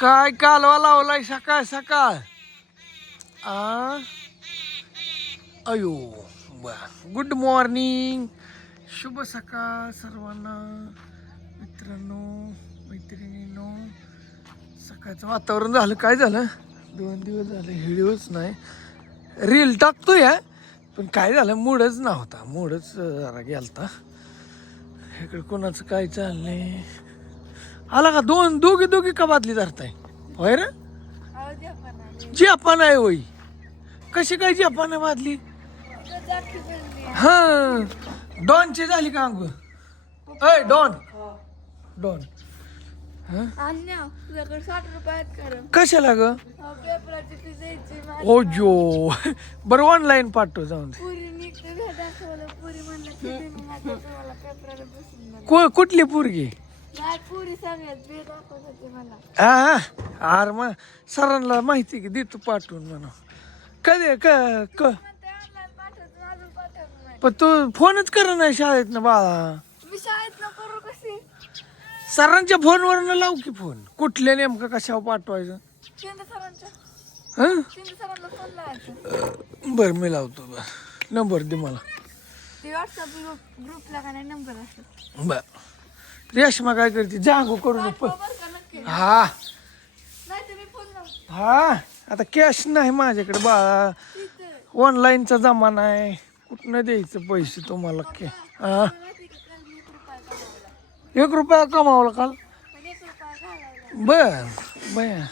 काय कालवा लावलाय सकाळ सकाळ? आ? अयो गुड मॉर्निंग शुभ सकाळ सर्वांना. मित्रांनो मैत्रिणींनो सकाळचं वातावरण झालं. काय झालं? दोन दिवस झाले दिवस नाही. रील टाकतोय पण काय झालं? मूडच नव्हता. मूडच जरा गेलता. इकडे कोणाचं काय चाललंय? आला का? दोन दोघी दोघी का बादली धरताय? होय रे? जपान आहे होय. कशी काय जपान आहे बादली? हा. डॉनची झाली का अंग अय डॉन. डॉन. कशाला ग. ओ जो. बरं ऑनलाईन पाठव जाऊन कुठली पोरगी? हा आर मग सरांना माहिती की देतो पाठवून म्हणा कधी क क? पण तू फोनच कर नाही शाळेत ना बाळा. मी शाळेत न सरांच्या लाव की फोन. कुठल्या नेमकं कशावर पाठवायचं? सरांच्या. हं? बरं मी लावतो बरं. नंबर दे मला. बर. रेशमा काय करते? जागो करू नको बरं का नक्की? हा. हा. आता कॅश नाही माझ्याकडे बाळा. तिथे ऑनलाईनचा जमाना आहे. कुठनं द्यायचं पैसे तुम्हाला? के? हा एक रुपया कमावला. काल? बर बया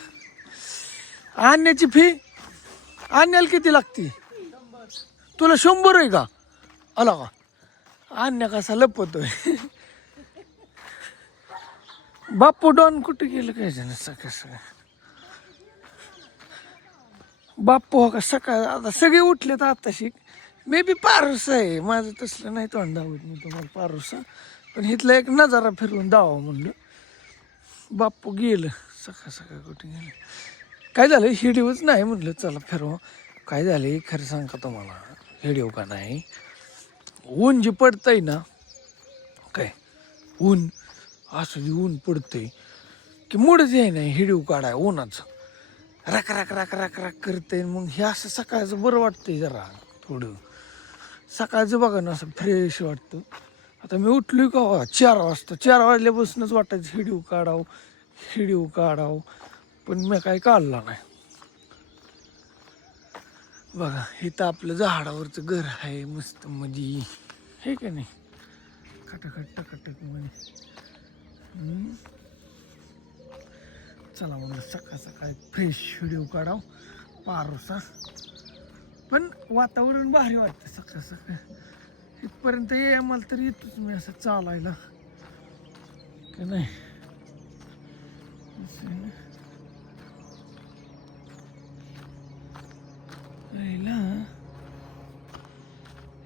आणण्याची फी आणण्याला किती लागते? तुला शंभर आहे का? आला का? आणण्या कसा लपतोय? बाप्पू डॉन कुठे गेलं काय जण सकाळ सकाळ? बाप्पू हो का सकाळ आता सगळे उठले तर आत्ताशी मे बी पारूस आहे. माझं तसलं नाही तोंड दावत मी तुम्हाला पारूस पण इथलं एक नजारा फिरवून दावा म्हणलं. बाप्पू गेलं. सकाळ सकाळ कुठे गेलं? काय झालं? हिडिओच नाही म्हटलं चला फिरवा. काय झालं? खरं सांगा तुम्हाला. हिडिओ का नाही? ऊन जे पडतंय ना काय? ऊन. असं जे ऊन पडतंय की मूडच आहे नाही हिडीव काढाय उन्हाचं. राक राक राक राक राक करतंय. मग हे असं सकाळचं बरं वाटतंय जरा थोडं. सकाळचं बघा ना असं फ्रेश वाटतं. आता मी उठलो का हो? चार वाजता. चार वाजल्यापासूनच वाटायचं हिडीव काढावं हिडीव काढावं. पण मी काही काढला नाही. बघा इथं आपलं झाडावरचं घर आहे मस्त मधी हे का नाही? खटखट टखटकी म्हणजे चला म्हणलं सकाळ सकाळी फ्रेश व्हिडिओ काढाव. पारोसा. पण वातावरण भारी वाटतं सकाळ सकाळ. इथपर्यंत ये आम्हाला तर येतोच मी असं चालायला. की नाही? असं आहे राहिला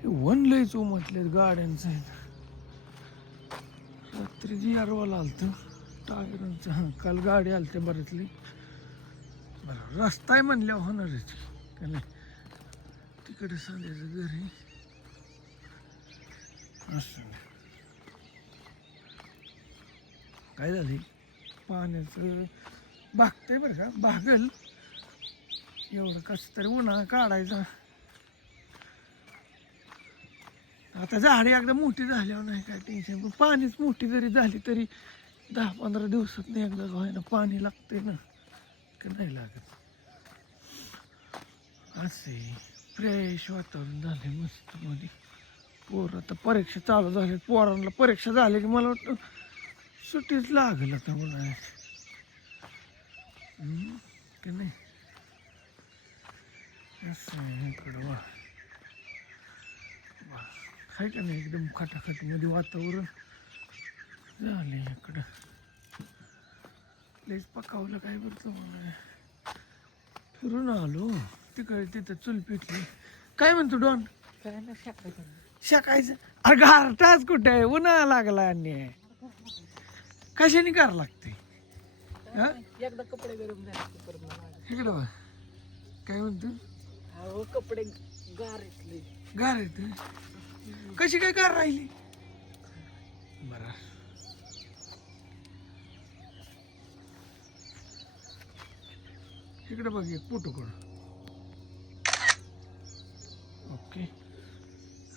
हे वन लयच म्हटले गाड्यांचं. आहे रात्री जी आरवाला आलतं टायरांचं हां काल गाडी आलते बऱ्यातली बरं रस्ता आहे म्हणल्यावर होणारच का नाही? तिकडे सांगायचं घरी असं. काय झाले? पाण्याचं भागतंय बरं का? भागल. एवढं कसं तरी उन्हा काढायचा. आता झाडे एकदा मोठी झाल्यावर नाही काय टेन्शन पण पाणीच मोठी जरी झाली तरी दहा पंधरा दिवसात नाही एकदा व्हायला पाणी लागते ना. का नाही लागत? असे फ्रेश वातावरण झाले मस्त मध्ये. पोर आता परीक्षा चालू झाली पोरांना परीक्षा झाली की मला वाटतं सुट्टीच लागेल आता मला की नाही? असं आहे इकडं वा. आहे का नाही? एकदम खटाखटीमध्ये वातावरण. झालं इकडं. लयच पकावलं काय बरं मला फिरून आलो. तिकडे तिथं चुल पिटली काय म्हणतो डॉन? काय ना शाकायचं शाकायचं अरे घारटाच कुठे? आहे उन्हाळा लागला आणि. कशाने करावं लागते? हा? एकदा कपडे गरम झाले. इकडं बघ. काय म्हणतो? कपडे गार इथले गार येते कशी काय गार राहिली? बरं. इकडे बघ एक फोटो करू ओके.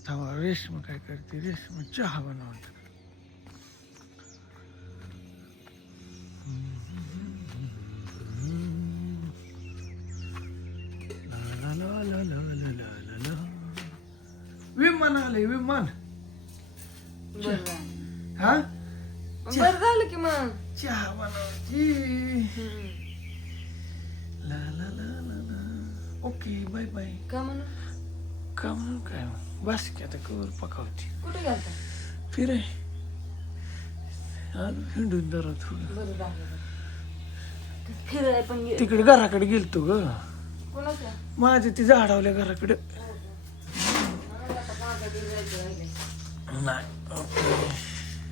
थांबा रेशमा काय करते? रेशमा चहा बनवते. विमान आले विमान हा? बरं झालं की मग. चहा बनवायची ला ला ला ला ला. Okay bye bye. का म्हणून? का म्हणून काय बस की आता कवर पकावती. कुठे गेलता? फिरे. आलो हिंडून जरा थोडं बरं झालं फिराय पण तिकडे घराकडे गेलतो ग. कोणाच्या? माझ्या ती झाडावल्या घराकडे. Not okay.